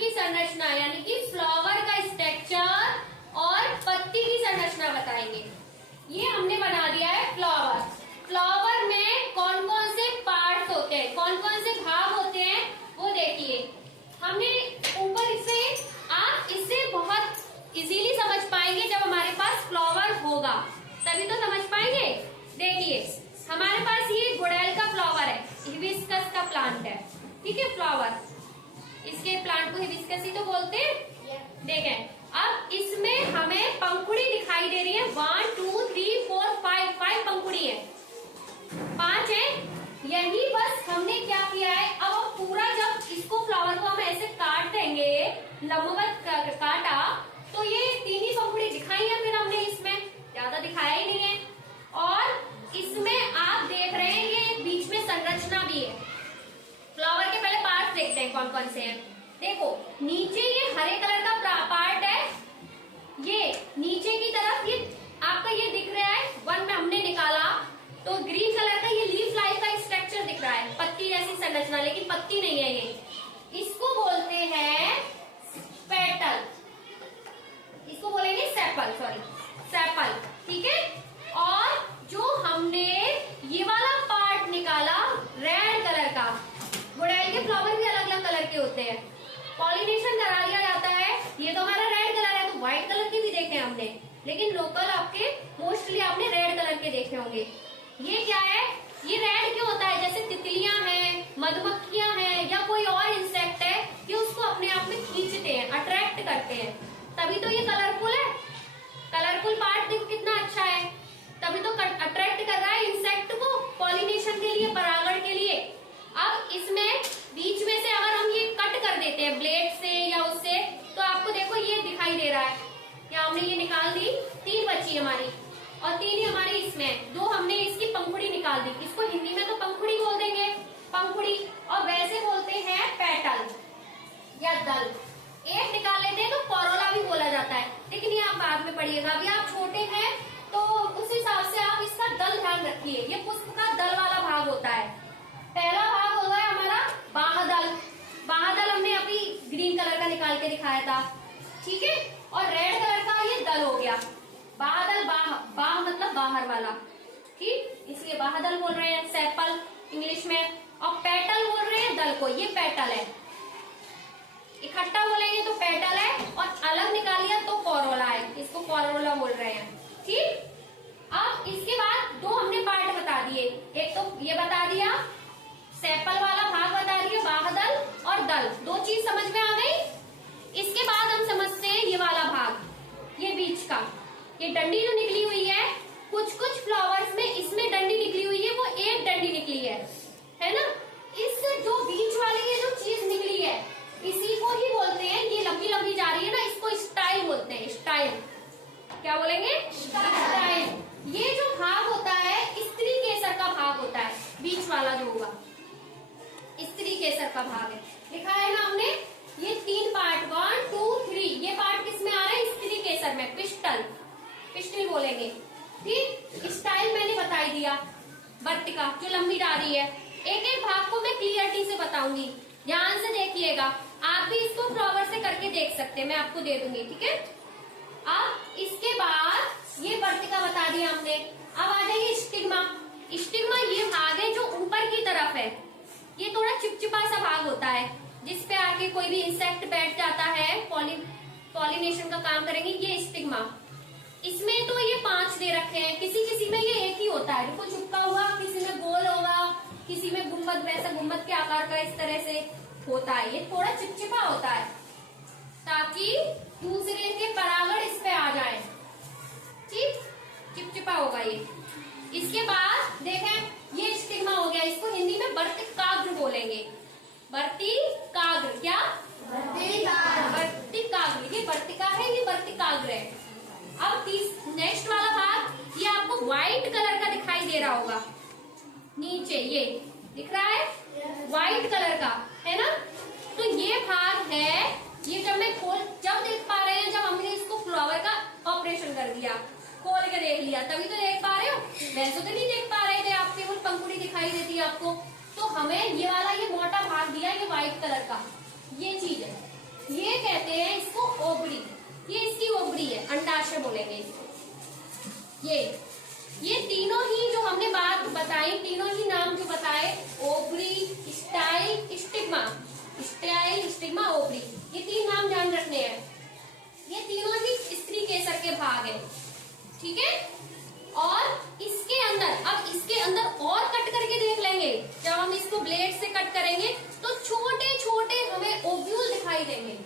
की संरचना यानी कि फ्लावर का स्ट्रक्चर और पत्ती की संरचना बताएंगे। ये हमने बना दिया है फ्लावर। फ्लावर में कौन कौन से पार्ट्स होते हैं, कौन कौन से भाग होते हैं वो देखिए। हमने ऊपर से आप इसे बहुत इजीली समझ पाएंगे जब हमारे पास फ्लावर होगा, तभी तो समझ पाएंगे। देखिए हमारे पास ये गुड़ैल का फ्लावर है, हिबिस्कस का प्लांट है, ठीक है। फ्लावर, इसके प्लांट को हिबिस्कस ही तो बोलते हैं। देखें अब इसमें हमें पंखुड़ी दिखाई दे रही है, 1 2 3 4 5 पंखुड़ी है, 5 है। यही बस हमने क्या किया है, अब पूरा जब इसको फ्लावर को हम ऐसे काट देंगे, लंबवत काटा, तो ये 3 ही पंखुड़ी दिखाई है फिर हमने, इसमें ज्यादा दिखाया ही नहीं है। और इसमें आप देख रहे हैं ये बीच में संरचना भी है। फ्लावर के पहले पार्ट देखते हैं कौन कौन से हैं। देखो नीचे ये हरे कलर का पार्ट है, ये नीचे की तरफ ये आपका ये दिख रहा है, 1 में हमने निकाला तो ग्रीन कलर का ये लीफ लाइक का स्ट्रक्चर दिख रहा है, पत्ती जैसी संरचना, लेकिन पत्ती नहीं है ये। इसको बोलते हैं पेटल, इसको बोलेंगे सेपल, सॉरी सेपल, ठीक है। और जो हमने ये वाला पार्ट निकाला रेड कलर का, गुड़ैल के फ्लावर भी अलग अलग कलर के होते हैं, पॉलिनेशन करा लिया जाता है। ये तो हमारा रेड कलर है, तो व्हाइट कलर के भी देखे हमने, लेकिन लोकल आपके मोस्टली आपने रेड कलर के देखे होंगे। ये क्या है, ये रेड क्यों होता है, जैसे तितलियां हैं, मधुमक्खियां हैं या कोई और इंसेक्ट है कि उसको अपने आप में खींचते हैं, अट्रैक्ट करते हैं, तभी तो ये कलरफुल है। कलरफुल पार्ट देखो कितना अच्छा है, तभी तो अट्रैक्ट कर रहा है इंसेक्ट को पॉलिनेशन के लिए, परागण के लिए। अब इसमें बीच में से अगर हम ये कट कर देते हैं ब्लेड से या उससे, तो आपको देखो ये दिखाई दे रहा है, या हमने ये निकाल दी, 3 बची हमारी और 3 ही हमारी इसमें, 2 हमने इसकी पंखुड़ी निकाल दी। इसको हिंदी में तो पंखुड़ी बोल देंगे, पंखुड़ी, और वैसे बोलते हैं पेटल या दल। एक निकाल लेते हैं तो कोरोला भी बोला जाता है, लेकिन ये आप बाद में पढ़िएगा, अभी आप छोटे हैं तो उस हिसाब से आप इसका दल ध्यान रखिए। ये पुष्प का दल वाला भाग होता है। पहला भाग हो गया हमारा बाह्यदल, बाह्यदल हमने अभी ग्रीन कलर का निकाल के दिखाया था, ठीक है। और रेड कलर का ये दल हो गया, बाह्यदल, बाह मतलब बाहर वाला, ठीक, इसलिए बाह्यदल बोल रहे हैं, सेपल इंग्लिश में। और पेटल बोल रहे हैं दल को, ये पेटल है, इकट्ठा बोलेंगे तो पेटल है, और अलग निकालिए तो कोरोला है, इसको कोरोला बोल रहे हैं, ठीक। अब इसके बाद 2 हमने पार्ट बता दिए, एक तो ये बता दिया सेपल वाला भाग बता दिया, बाह्यदल और दल, 2 चीज समझ में आ गई। इसके बाद हम समझते हैं ये वाला भाग, ये बीच का, ये डंडी जो निकली हुई है, कुछ कुछ फ्लावर्स में इसमें डंडी निकली हुई है, वो एक डंडी निकली है ना। इस जो बीच वाली ये जो चीज निकली है, इसी को ही बोलते हैं, ये लंबी लंबी जा रही है ना, इसको स्टाइल बोलते हैं, स्टाइल। क्या बोलेंगे, स्टाइल। ये जो भाग होता है स्त्री केसर का भाग होता है, बीच वाला जो होगा स्त्री केसर का भाग है, लिखा है ना हमने। ये 3 पार्ट 1 2 3, ये पार्ट किसमें आ रहा है, स्त्री केसर में, पिस्टल, पिस्टल बोलेंगे, ठीक। स्टाइल मैंने बताई दिया, वर्तिका जो लंबी जा रही है। एक एक भाग को मैं क्लियरिटी से बताऊंगी, ध्यान से देखिएगा। आप भी इसको फ्लावर से करके देख सकते हैं, मैं आपको दे दूंगी, ठीक है। अब इसके बाद ये वर्तिका बता दिया हमने। अब आ जाएगी स्टिग्मा। स्टिग्मा ये भाग है जो ऊपर की तरफ है, ये थोड़ा चिपचिपा सा भाग होता है, जिसपे आके कोई भी इंसेक्ट बैठ जाता है, पॉलिनेशन का काम करेंगे, ये स्टिग्मा। इसमें तो ये 5 दे रखे हैं, किसी किसी में ये एक ही होता है, देखो चिपका हुआ, किसी में गोल होगा, किसी में गुम्बद, वैसा गुम्बद के आकार का इस तरह से होता है, ये थोड़ा चिपचिपा होता है, ताकि दूसरे के परागण इस पे आ जाए, ठीक, चिपचिपा होगा ये। इसके बाद देखें ये स्टिग्मा हो गया, इसको हिंदी में वर्तिकाग्र बोलेंगे, वर्तिकाग्र, क्या वर्तिकाग्र, ये वर्तिका है, ये वर्तिकाग्र है। अब नेक्स्ट वाला भाग, ये आपको व्हाइट कलर का दिखाई दे रहा होगा, नीचे ये दिख रहा है व्हाइट कलर का, है ना। तो ये भाग है, ये जब देख पा रहे हैं, जब हमने इसको फ्लावर का ऑपरेशन कर दिया, खोल के देख लिया, तभी तो देख पा रहे हो, वैसे तो नहीं देख पा रहे थे आप, केवल पंखुड़ी दिखाई देती है आपको। तो हमें ये वाला ये मोटा भाग दिया, ये व्हाइट कलर का, ये चीज है, बोलेंगे इसको। ये तीनों ही जो हमने बात बताई, तीनों ही नाम जो बताए, ovary, style, stigma, style, stigma, ovary, ये 3 नाम ध्यान रखने हैं। ये तीनों ही स्त्री केसर के भाग हैं, ठीक है। और इसके अंदर, अब इसके अंदर और कट करके देख लेंगे, जब हम इसको ब्लेड से कट करेंगे तो छोटे छोटे हमें ओव्यूल दिखाई देंगे।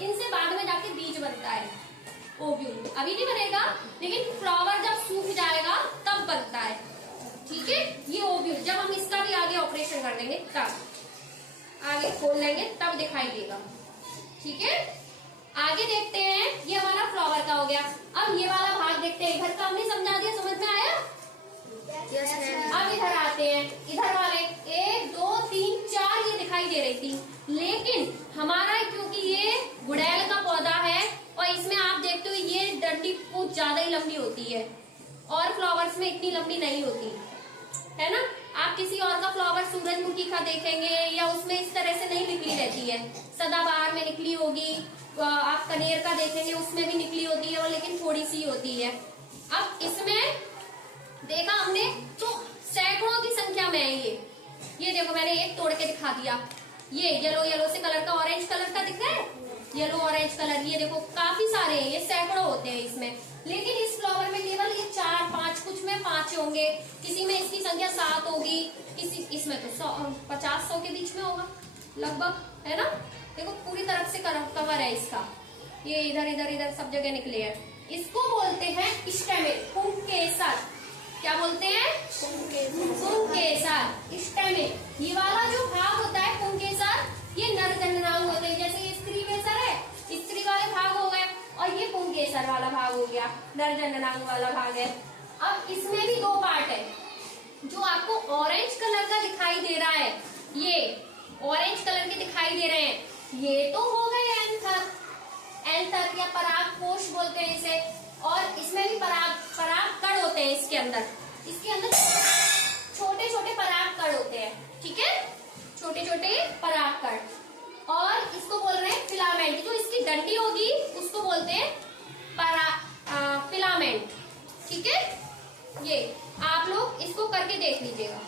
इनसे बाद में जाके बीज बनता है ओव्यूल, अभी नहीं बनेगा, लेकिन फ्लावर जब सूख जाएगा तब बनता है, ठीक है। ये ओव्यूल जब हम इसका भी आगे ऑपरेशन कर देंगे, तब आगे खोल लेंगे तब दिखाई देगा, ठीक है। आगे देखते हैं, ये हमारा फ्लावर का हो गया। अब ये वाला भाग देखते हैं, इधर का हमने समझा दिया, समझ में आया? अब इधर आते हैं, इधर वाले 1 2 3 4 ये दिखाई दे रही थी, लेकिन हमारा क्योंकि ये गुड़ैल का पौधा है और इसमें आप देखते हो ये डंडी कुछ ज्यादा ही लंबी होती है और फ्लावर्स में इतनी लंबी नहीं होती है ना। आप किसी और का फ्लावर सूरजमुखी का देखेंगे या उसमें इस तरह से नहीं निकली रहती है, सदाबहार में निकली होगी, आप कनेर का देखेंगे उसमें भी निकली होती है और लेकिन थोड़ी सी होती है। अब इसमें देखा हमने तो सैकड़ों की संख्या में है ये देखो मैंने एक तोड़ के दिखा दिया, ये येलो से कलर का, ऑरेंज कलर का दिख रहा है, येलो ऑरेंज कलर, ये देखो काफी सारे हैं, ये सैकड़ों होते हैं इसमें। लेकिन इस फ्लावर में केवल ये 4 5, कुछ में 5 होंगे, किसी में इसकी संख्या 7 होगी, किसी इसमें तो 50-100 के बीच में होगा लगभग, है ना। देखो पूरी तरफ से कवर है इसका, ये इधर सब जगह निकले हैं। इसको बोलते हैं स्टेमेन, पुंकेसर। क्या बोलते हैं? पुंकेसर, स्टेमेन। ये वाला जो भाग होता है पुंकेसर, ये नर जननांग होते हैं, जैसे ये स्त्री केसर है, स्त्री वाले भाग हो गए, और ये पुंकेसर वाला भाग हो गया, नर जननांग वाला भाग है। अब इसमें भी 2 पार्ट है, जो आपको ऑरेंज कलर का दिखाई दे रहा है, ये ऑरेंज कलर के दिखाई दे रहे हैं, ये तो हो गए एंथर या पराग कोश बोलते हैं इसे, और इसमें भी पराग कण होते हैं इसके अंदर छोटे छोटे पराग कण होते हैं, ठीक है, छोटे छोटे पराग कण। और इसको बोल रहे हैं फिलामेंट, जो इसकी डंडी होगी उसको बोलते हैं फिलामेंट, ठीक है। ये आप लोग इसको करके देख लीजिएगा।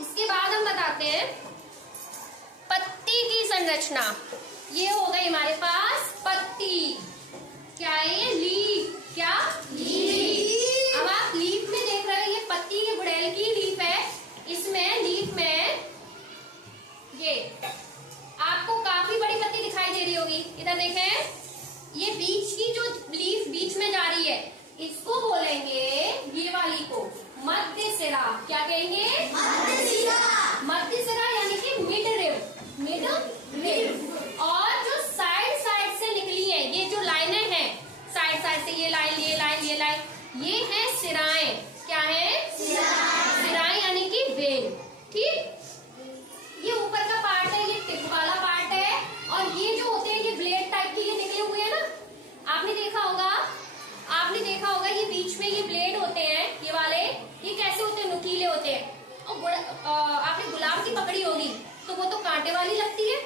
इसके बाद हम बताते हैं पत्ती की संरचना। ये हो गई हमारे पास पत्ती, क्या है ये? लीफ। क्या? लीफ। अब आप लीफ में देख रहे हो, ये पत्ती के गुड़ैल की लीफ है, इसमें लीफ में ये आपको काफी बड़ी पत्ती दिखाई दे रही होगी, इधर देखें, ये बीच की जो लीफ बीच में जा रही है, इसको बोलेंगे, ये वाली को मध्य सिरा। क्या कहेंगे? मध्य सिरा। मध्य सिरा यानी कि मिड रिब। और जो साइड से निकली है, ये जो लाइनें हैं साइड से, ये लाइन, ये है सिराएं। क्या है? सिराएं यानी कि वेल, ठीक। ये ऊपर का पार्ट है, ये टिप वाला पार्ट है, और ये जो होते हैं ये ब्लेड टाइप के ये निकले हुए हैं ना, आपने देखा होगा ये बीच में ये ब्लेड होते हैं, ये वाले, ये कैसे होते हैं? नुकीले होते हैं। और आपने गुलाब की पकड़ी होगी तो वो तो कांटे वाली लगती है,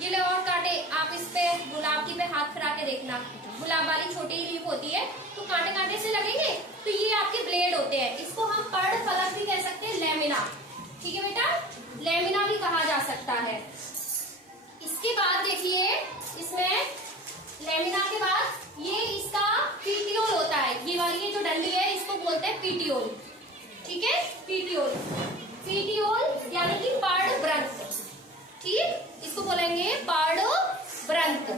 ये लो और कांटे, आप इस पे गुलाब की पे हाथ फिरा के देखना, गुलाब वाली छोटी लीफ होती है तो कांटे से लगेंगे, तो ये आपके ब्लेड होते हैं। इसको हम पर्ड फलक भी कह सकते हैं, लेमिना, ठीक है बेटा, लेमिना भी कहा जा सकता है। इसके बाद देखिए, इसमें लेमिना के बाद ये इसका पीटियोल होता है, ये वाली ये जो डंडी है इसको बोलते हैं पीटियोल, ठीक है, पीटियोल यानी कि पर्ड व्रंत, ठीक, इसको बोलेंगे पर्ड व्रंत।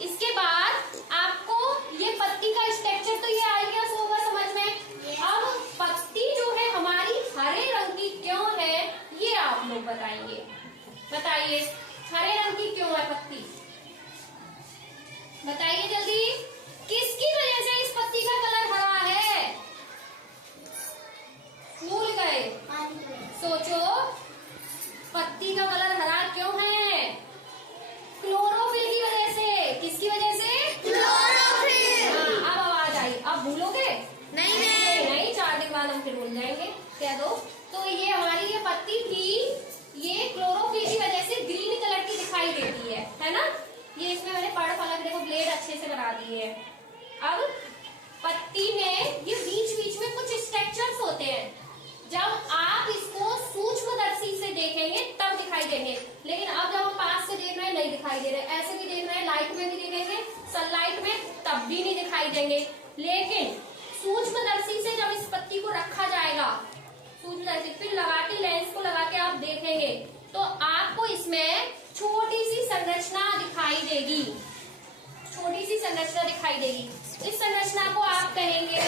इसके बाद आपको ये पत्ती का स्ट्रक्चर तो ये आ गया होगा समझ में। अब पत्ती जो है हमारी हरे रंग की क्यों है, ये आप लोग बताइए हरे रंग की क्यों है पत्ती, बताइए जल्दी, किसकी वजह से इस पत्ती का कलर हरा है? भूल गए? सोचो, पत्ती का कलर हरा क्यों है? क्लोरोफिल की वजह से। किसकी वजह से? क्लोरोफिल। हाँ, अब आवाज आई, अब भूलोगे? नहीं, 4 दिन बाद हम फिर भूल जाएंगे, कह दो। तो ये हमारी ये पत्ती थी, ये क्लोरोफिल की वजह से ग्रीन कलर की दिखाई देती है ना। ये इसमें मैंने पर्ड फलक देखो जाती है। अब पत्ती में ये बीच बीच में कुछ स्ट्रक्चर्स होते हैं, जब आप इसको सूक्ष्मदर्शी से देखेंगे तब दिखाई देंगे, लेकिन अब जब हम पास से देख रहे हैं नहीं दिखाई दे रहे, ऐसे भी देख रहे हैं, लाइट में भी देखेंगे, सनलाइट में, तब भी नहीं दिखाई देंगे। लेकिन सूक्ष्मदर्शी से जब इस पत्ती को रखा जाएगा, सूक्ष्मदर्शी फिर लगा के लेंस को लगा के आप देखेंगे तो आपको इसमें छोटी सी संरचना दिखाई देगी, छोटी सी संरचना दिखाई देगी। इस संरचना को आप कहेंगे,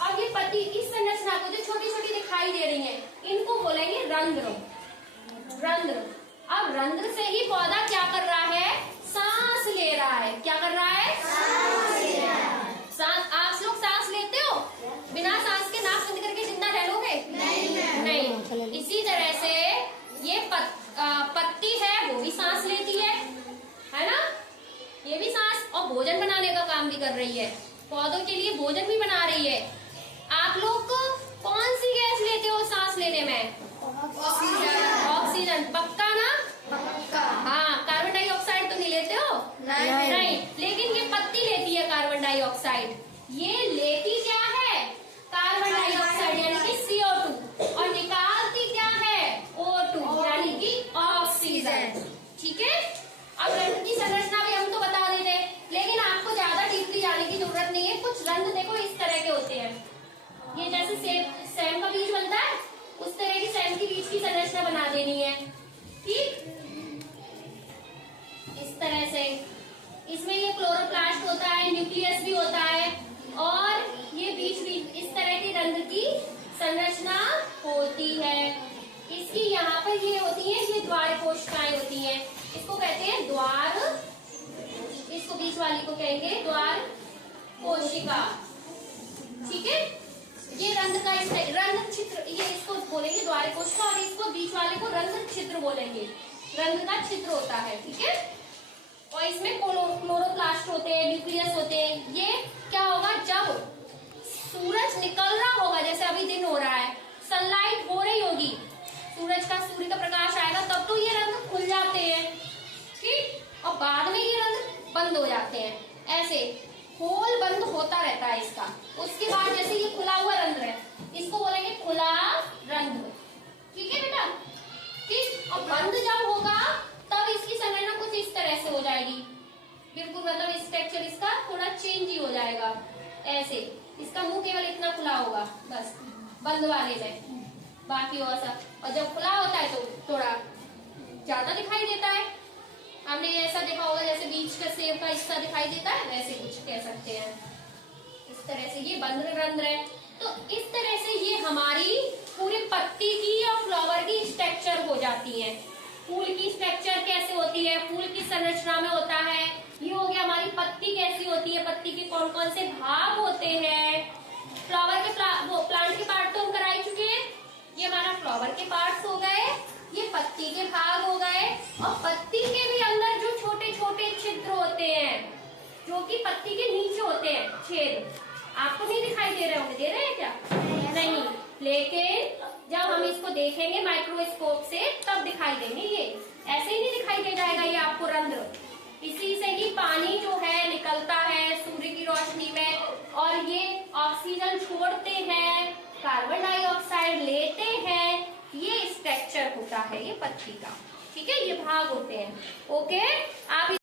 अब ये पत्ती, इस संरचना को जो छोटी छोटी दिखाई दे रही है इनको बोलेंगे रंध्र। रंध्र, अब रंध्र से ही पौधा क्या कर रहा है, सांस ले रहा है। क्या कर रहा है, सांस ले रहा है। सांस, आप लोग सांस लेते हो? बिना सांस के नाक बंद करके जिंदा रह लोगे? नहीं। इसी तरह से ये पत्ती है, वो भी सांस लेती है ना, ये भी सांस, और भोजन बनाने का काम भी कर रही है, पौधों के लिए भोजन भी बना रही है। आप लोग कौन सी गैस लेते हो सांस लेने में? ऑक्सीजन। पक्का ना? पक्का। हाँ, कार्बन डाइऑक्साइड तो नहीं लेते हो? नहीं। लेकिन ये पत्ती लेती है कार्बन डाइऑक्साइड। ये लेती क्या है, कार्बन डाइऑक्साइड यानी कि CO2, और निकालती क्या है, O2 यानी कि ऑक्सीजन। ठीक है। अब रंध्र की संरचना भी हम तो बता देते, लेकिन आपको ज्यादा डीपली जाने की जरूरत नहीं है। कुछ रंध्र देखो इस तरह के होते हैं, ये जैसे सेम का बीज बनता है उस तरह की सेम की बीज की संरचना बना देनी है। ठीक, इस तरह से इसमें ये क्लोरोप्लास्ट होता है, न्यूक्लियस भी होता है, और ये बीच बीच इस तरह की रंध्र की संरचना होती है। इसकी यहाँ पर ये होती है, ये द्वार कोशिकाएं होती हैं, इसको कहते हैं द्वार, इसको बीच वाली को कहेंगे द्वार कोशिका। ठीक है, ये रंध्र का रंध्र छिद्र, ये इसको बोलेंगे द्वार कोशिका, और इसको बीच वाले को रंध्र छिद्र बोलेंगे, रंध्र का छिद्र होता है। ठीक है, और इसमें क्लोरोप्लास्ट होते हैं, न्यूक्लियस होते हैं। ये क्या होगा, जब सूरज निकल रहा होगा, जैसे अभी दिन हो रहा है, सनलाइट हो रही होगी, सूर्य का प्रकाश आएगा, तब तो ये रंध्र खुल जाते हैं। ठीक, और बाद में ये रंध्र बंद हो जाते हैं, ऐसे होल बंद होता रहता है इसका। उसके बाद जैसे ये खुला हुआ रंध्र है, इसको बोलेंगे खुला रंध्र। ठीक है बेटा। ठीक, और बंद जब होगा तब इसकी संरचना कुछ इस तरह से हो जाएगी, बिल्कुल, मतलब स्ट्रक्चर इसका थोड़ा चेंज ही हो जाएगा। ऐसे इसका मुंह केवल इतना खुला होगा बस, बंद वाले में, बाकी और सब। और जब खुला होता है तो थोड़ा ज्यादा दिखाई देता है। हमने ऐसा देखा होगा जैसे बीच का सेब का हिस्सा दिखाई देता है, वैसे कुछ कह सकते हैं। इस तरह से ये बंद रंध्र है। तो इस तरह से ये हमारी पूरी पत्ती की और फ्लावर की स्ट्रक्चर हो जाती है। फूल की स्ट्रक्चर कैसे होती है, फूल की संरचना में होता है। ये हो गया हमारी पत्ती कैसी होती है, पत्ती के कौन कौन से भाग होते हैं। फ्लावर के प्लांट के पार्ट तो हम करा ही चुके हैं, ये हमारा फ्लावर के पार्ट्स हो गए, ये पत्ती के भाग हो गए, और पत्ती के भी अंदर जो छोटे छोटे छिद्र होते हैं, जो कि पत्ती के नीचे होते हैं छेद, आपको नहीं दिखाई दे रहे होंगे, दे रहे हैं क्या? नहीं, लेकिन जब हम इसको देखेंगे माइक्रोस्कोप से तब दिखाई देंगे। ये ऐसे ही नहीं दिखाई दे जाएगा ये आपको रंध्र। इसी से ही पानी जो है निकलता है सूर्य की रोशनी में, और ये ऑक्सीजन छोड़ते हैं, कार्बन डाइऑक्साइड लेते हैं। ये स्ट्रक्चर होता है ये पत्ती का। ठीक है, ये भाग होते हैं। ओके, आप